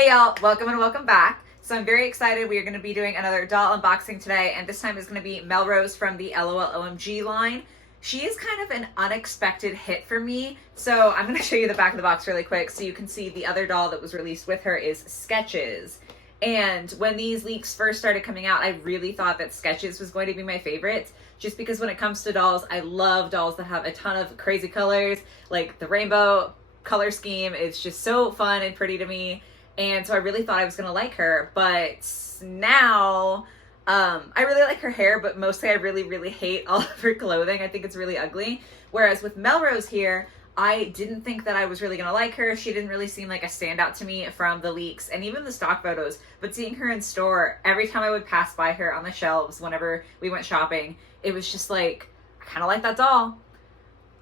Hey y'all, welcome and welcome back. So I'm very excited. We are going to be doing another doll unboxing today, and this time is going to be Melrose from the LOL OMG line. She is kind of an unexpected hit for me, so I'm going to show you the back of the box really quick so you can see the other doll that was released with her is Sketches. And when these leaks first started coming out, I really thought that Sketches was going to be my favorite, just because when it comes to dolls, I love dolls that have a ton of crazy colors, like the rainbow color scheme is just so fun and pretty to me. And so I really thought I was going to like her, but now I really like her hair, but mostly I really hate all of her clothing. I think it's really ugly. Whereas with Melrose here, I didn't think that I was really going to like her. She didn't really seem like a standout to me from the leaks and even the stock photos. But seeing her in store, every time I would pass by her on the shelves whenever we went shopping, it was just like, I kind of like that doll.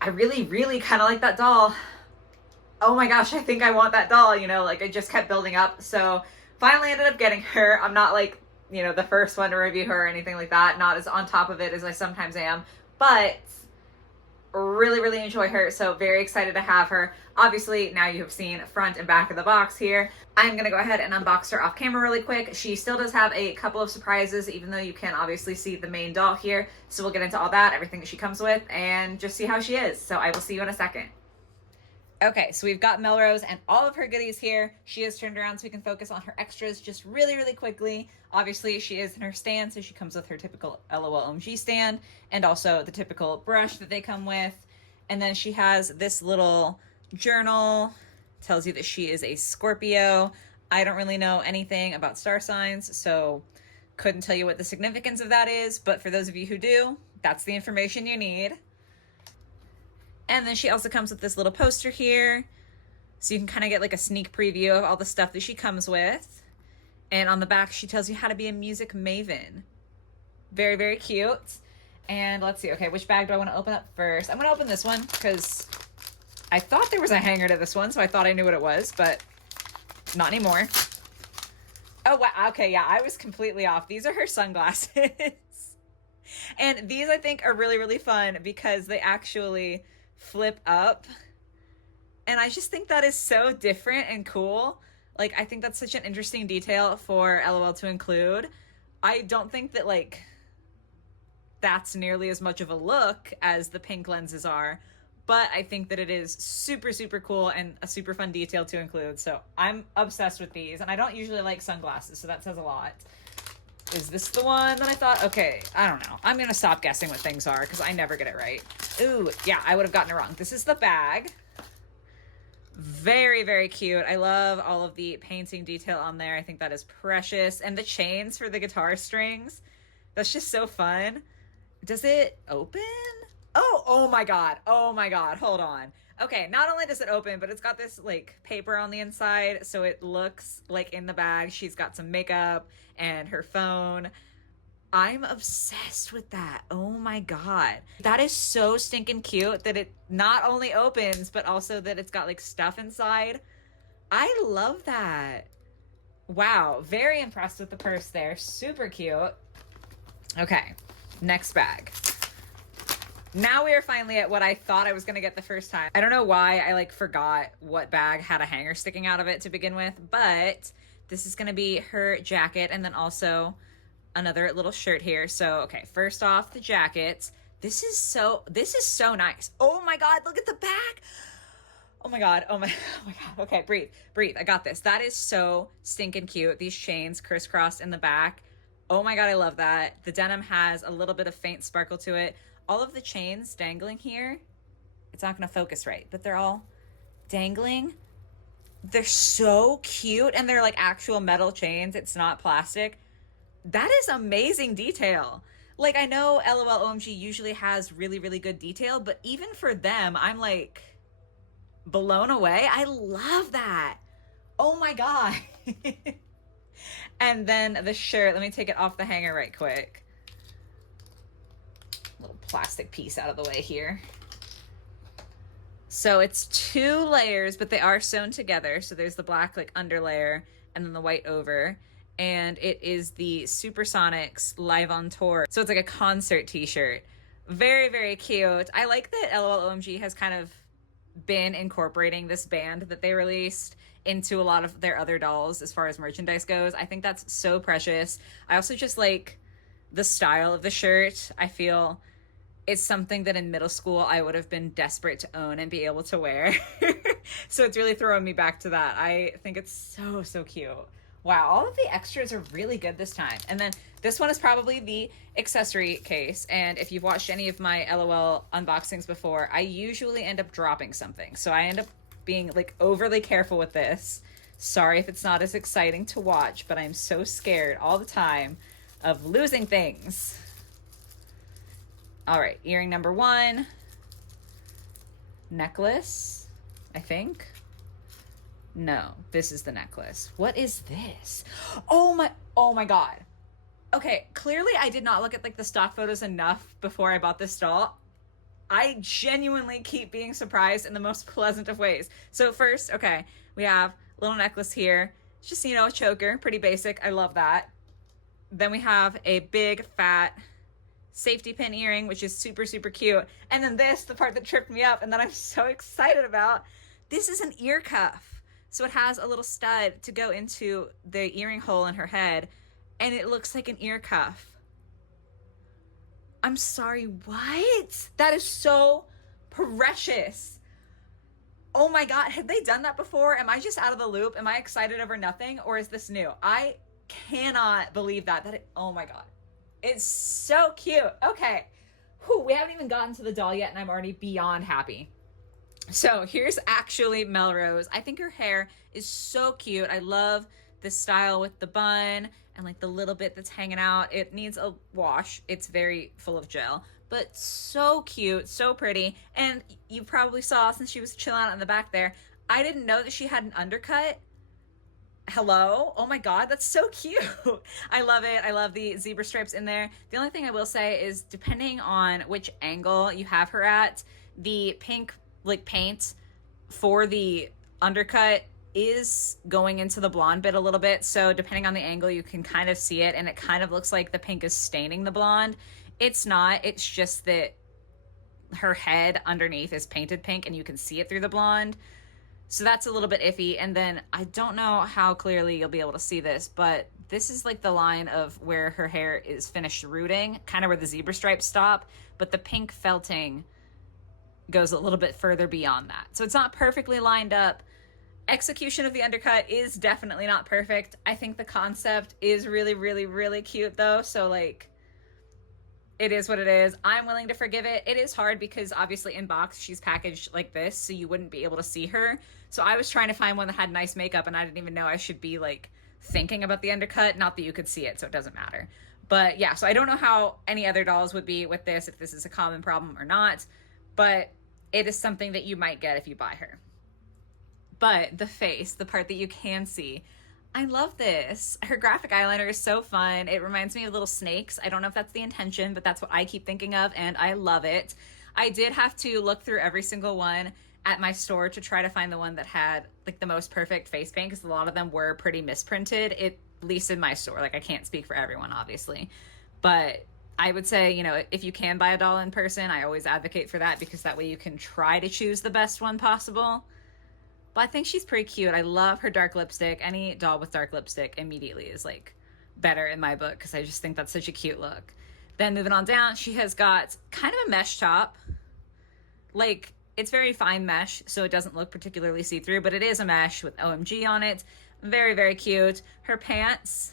I really kind of like that doll. Oh my gosh, I think I want that doll, like it just kept building up. So finally ended up getting her. I'm not like, the first one to review her or anything like that. Not as on top of it as I sometimes am, but really enjoy her. So very excited to have her. Obviously now you have seen front and back of the box here. I'm going to go ahead and unbox her off camera really quick. She still does have a couple of surprises, even though you can obviously see the main doll here. So we'll get into all that, everything that she comes with, and just see how she is. So I will see you in a second. Okay, so we've got Melrose and all of her goodies here. She is turned around so we can focus on her extras just really quickly. Obviously, she is in her stand, so she comes with her typical LOL OMG stand and also the typical brush that they come with. And then she has this little journal. Tells you that she is a Scorpio. I don't really know anything about star signs, so couldn't tell you what the significance of that is. But for those of you who do, that's the information you need. And then she also comes with this little poster here. So you can kind of get like a sneak preview of all the stuff that she comes with. And on the back, she tells you how to be a music maven. Very cute. And let's see. Okay, which bag do I want to open up first? I'm going to open this one because I thought there was a hanger to this one. So I thought I knew what it was, but not anymore. Oh, wow. Okay, yeah, I was completely off. These are her sunglasses. And these I think are really fun because they actually flip up, and I just think that is so different and cool. Like, I think that's such an interesting detail for LOL to include. I don't think that like that's nearly as much of a look as the pink lenses are, but I think that it is super cool and a super fun detail to include. So I'm obsessed with these, and I don't usually like sunglasses, so that says a lot. Is this the one that I thought? Okay, I don't know. I'm gonna stop guessing what things are because I never get it right. Ooh, yeah, I would have gotten it wrong. This is the bag. Very cute. I love all of the painting detail on there. I think that is precious. And the chains for the guitar strings. That's just so fun. Does it open? Oh my God. Hold on. Okay, not only does it open, but it's got this like paper on the inside, so it looks like in the bag she's got some makeup and her phone. I'm obsessed with that. Oh my God. That is so stinking cute that it not only opens, but also that it's got like stuff inside. I love that. Wow, very impressed with the purse there. Super cute. Okay, next bag. Now we are finally at what I thought I was going to get the first time. I don't know why I like forgot what bag had a hanger sticking out of it to begin with, but this is going to be her jacket and then also another little shirt here. So, okay, first off the jacket. This is so nice. Oh my God, look at the back. Oh my God. God. Okay, breathe. I got this. That is so stinking cute. These chains crisscrossed in the back. Oh my God, I love that. The denim has a little bit of faint sparkle to it. All of the chains dangling here, it's not going to focus right, but they're all dangling. They're so cute, and they're like actual metal chains. It's not plastic. That is amazing detail. Like, I know LOL OMG usually has really good detail, but even for them, I'm like blown away. I love that. Oh my God. And then the shirt, let me take it off the hanger right quick. Little plastic piece out of the way here. So it's 2 layers, but they are sewn together. So there's the black like underlayer and then the white over. And it is the Supersonics Live on Tour. So it's like a concert t-shirt. Very cute. I like that LOL OMG has kind of been incorporating this band that they released into a lot of their other dolls as far as merchandise goes. I think that's so precious. I also just like the style of the shirt. I feel it's something that in middle school I would have been desperate to own and be able to wear. So it's really throwing me back to that. I think it's so, so cute. Wow, all of the extras are really good this time. And then this one is probably the accessory case. And if you've watched any of my LOL unboxings before, I usually end up dropping something. So I end up being like overly careful with this. Sorry if it's not as exciting to watch, but I'm so scared all the time of losing things. All right, earring number 1. Necklace, I think. No, this is the necklace. What is this? Oh my God. Okay, clearly I did not look at like the stock photos enough before I bought this doll. I genuinely keep being surprised in the most pleasant of ways. So first, okay, we have a little necklace here. It's just, you know, a choker, pretty basic. I love that. Then we have a big fat safety pin earring, which is super, super cute. And then this, the part that tripped me up and that I'm so excited about, this is an ear cuff. So it has a little stud to go into the earring hole in her head, and it looks like an ear cuff. I'm sorry, what? That is so precious. Oh my God, had they done that before? Am I just out of the loop? Am I excited over nothing, or is this new? I cannot believe that. Oh my God. It's so cute. Okay. Whew, we haven't even gotten to the doll yet, and I'm already beyond happy. So here's actually Melrose. I think her hair is so cute. I love the style with the bun and like the little bit that's hanging out. It needs a wash. It's very full of gel, but so cute, so pretty. And you probably saw, since she was chilling out in the back there, I didn't know that she had an undercut. Hello? Oh my God, that's so cute. I love it. I love the zebra stripes in there. The only thing I will say is, depending on which angle you have her at, the pink like paint for the undercut is going into the blonde bit a little bit. So depending on the angle, you can kind of see it, and it kind of looks like the pink is staining the blonde. It's not. It's just that her head underneath is painted pink and you can see it through the blonde. So that's a little bit iffy. And then I don't know how clearly you'll be able to see this, but this is like the line of where her hair is finished rooting, kind of where the zebra stripes stop, but the pink felting goes a little bit further beyond that. So it's not perfectly lined up. Execution of the undercut is definitely not perfect. I think the concept is really, really, really cute though. So like, it is what it is. I'm willing to forgive it. It is hard because obviously in box she's packaged like this, so you wouldn't be able to see her. So I was trying to find one that had nice makeup, and I didn't even know I should be like thinking about the undercut. Not that you could see it, so it doesn't matter. But yeah, so I don't know how any other dolls would be with this, if this is a common problem or not. But it is something that you might get if you buy her. But the face, the part that you can see, I love this. Her graphic eyeliner is so fun. It reminds me of little snakes. I don't know if that's the intention, but that's what I keep thinking of, and I love it. I did have to look through every single one at my store to try to find the one that had like the most perfect face paint, because a lot of them were pretty misprinted, at least in my store. Like, I can't speak for everyone, obviously. But I would say, you know, if you can buy a doll in person, I always advocate for that, because that way you can try to choose the best one possible. But I think she's pretty cute. I love her dark lipstick. Any doll with dark lipstick immediately is like better in my book, because I just think that's such a cute look. Then moving on down, she has got kind of a mesh top. Like, it's very fine mesh, so it doesn't look particularly see-through, but it is a mesh with OMG on it. Very, very cute. Her pants,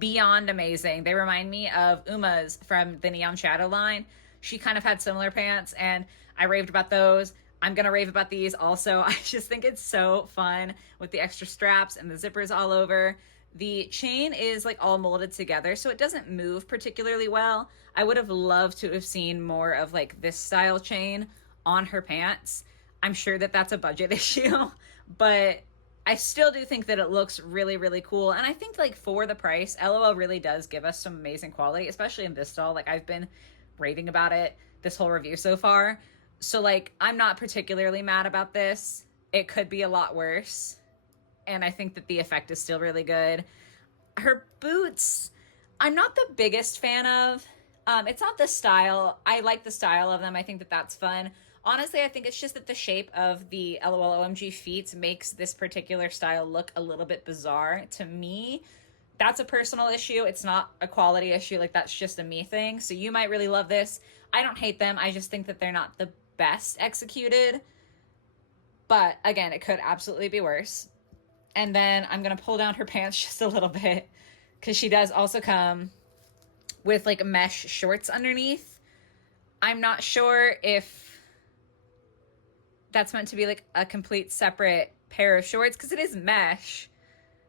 beyond amazing. They remind me of Uma's from the Neon Shadow line. She kind of had similar pants, and I raved about those. I'm going to rave about these also. I just think it's so fun with the extra straps and the zippers all over. The chain is like all molded together, so it doesn't move particularly well. I would have loved to have seen more of like this style chain on her pants. I'm sure that that's a budget issue, but I still do think that it looks really, really cool. And I think like for the price, LOL really does give us some amazing quality, especially in this doll. Like, I've been raving about it this whole review so far. So like, I'm not particularly mad about this. It could be a lot worse. And I think that the effect is still really good. Her boots, I'm not the biggest fan of. It's not the style. I like the style of them. I think that that's fun. Honestly, I think it's just that the shape of the LOL OMG feet makes this particular style look a little bit bizarre to me. That's a personal issue. It's not a quality issue. Like, that's just a me thing. So you might really love this. I don't hate them. I just think that they're not the best executed. But again, it could absolutely be worse. And then I'm going to pull down her pants just a little bit because she does also come with like mesh shorts underneath. I'm not sure if that's meant to be like a complete separate pair of shorts because it is mesh,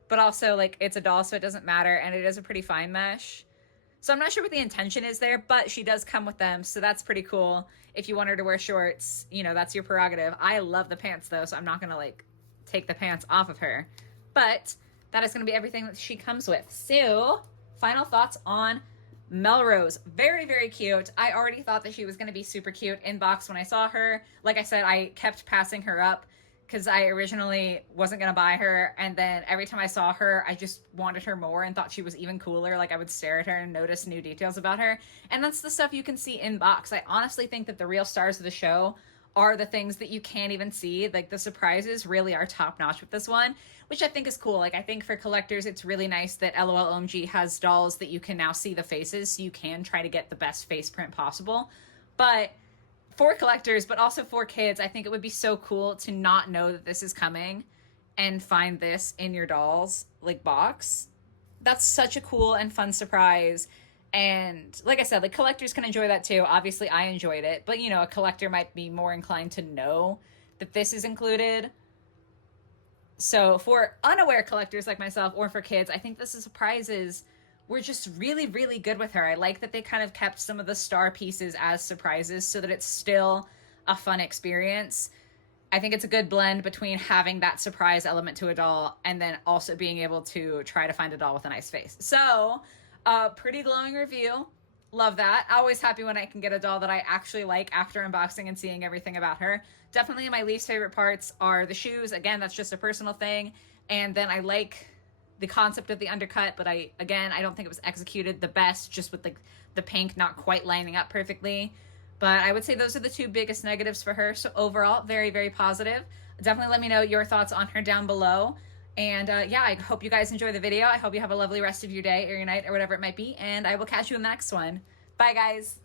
but also like it's a doll, so it doesn't matter, and it is a pretty fine mesh. So I'm not sure what the intention is there, but she does come with them, so that's pretty cool. If you want her to wear shorts, you know, that's your prerogative. I love the pants though, so I'm not gonna like take the pants off of her. But that is gonna be everything that she comes with. So, final thoughts on Melrose. Very, very cute. I already thought that she was going to be super cute in box when I saw her. Like I said, I kept passing her up because I originally wasn't going to buy her. And then every time I saw her, I just wanted her more and thought she was even cooler. Like, I would stare at her and notice new details about her. And that's the stuff you can see in box. I honestly think that the real stars of the show are the things that you can't even see. Like, the surprises really are top notch with this one, which I think is cool. Like, I think for collectors, it's really nice that LOL OMG has dolls that you can now see the faces, so you can try to get the best face print possible. But for collectors, but also for kids, I think it would be so cool to not know that this is coming and find this in your dolls, like, box. That's such a cool and fun surprise. And like I said, like, collectors can enjoy that too. Obviously, I enjoyed it. But, you know, a collector might be more inclined to know that this is included. So for unaware collectors like myself, or for kids, I think the surprises were just really, really good with her. I like that they kind of kept some of the star pieces as surprises so that it's still a fun experience. I think it's a good blend between having that surprise element to a doll and then also being able to try to find a doll with a nice face. So, pretty glowing review. Love that. Always happy when I can get a doll that I actually like after unboxing and seeing everything about her. Definitely my least favorite parts are the shoes. Again, that's just a personal thing. And then I like the concept of the undercut, but I don't think it was executed the best, just with like the pink not quite lining up perfectly. But I would say those are the two biggest negatives for her. So overall, very, very positive. Definitely let me know your thoughts on her down below. And yeah, I hope you guys enjoy the video. I hope you have a lovely rest of your day or your night or whatever it might be. And I will catch you in the next one. Bye, guys.